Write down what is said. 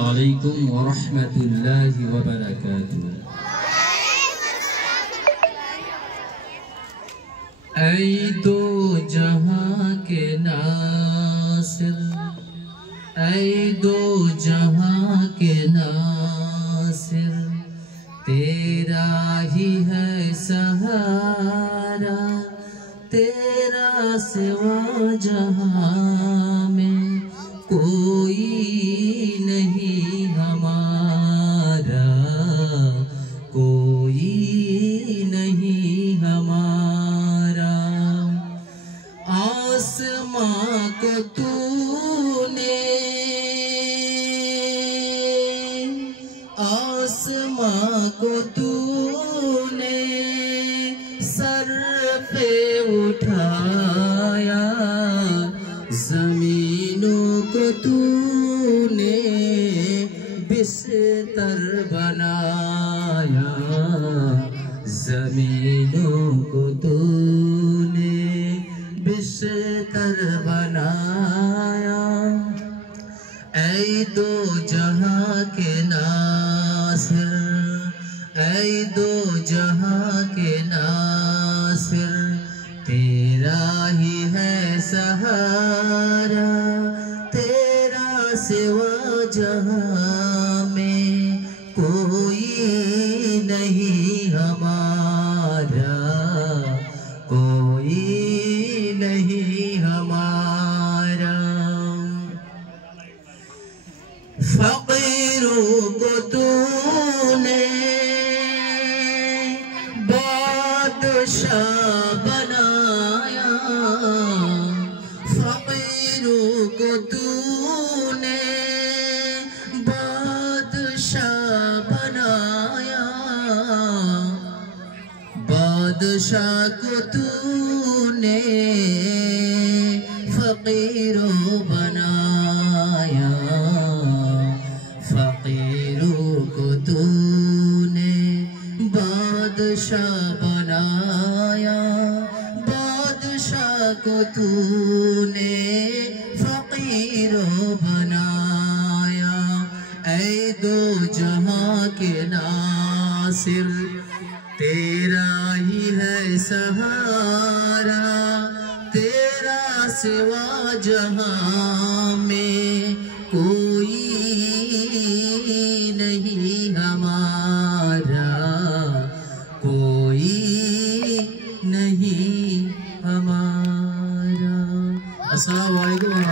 अलैकुम व रहमतुल्लाहि व बरकातुहू। ऐ दो जहां के नासिर, ऐ दो जहां के नासिर, तेरा ही है सहारा, तेरा सिवा जहां में कोई नहीं हमारा, कोई नहीं हमारा। आसमां को तूने, आसमां को तूने सर पे उठाया, जमीनों को तूने बिस्तर बनाया, जमीनों को तूने बिस्तर बनाया। ऐ दो जहां के नासिर, ऐ दो जहां के नासिर, तेरा ही है सहारा, तेरा सिवा जहां में कोई नहीं हमारा, कोई नहीं हमारा। फकीरों को तूने बादशाह बनाया, फकीरों को तूने बादशाह बनाया, बादशाह को तूने फकीरों बनाया, फकीरों को तूने बादशाह बनाया, बादशाह को तूने फकीरों बनाया। ऐ दो जहां के नासिर, तेरा ही है सहारा, तेरा सिवा जहां में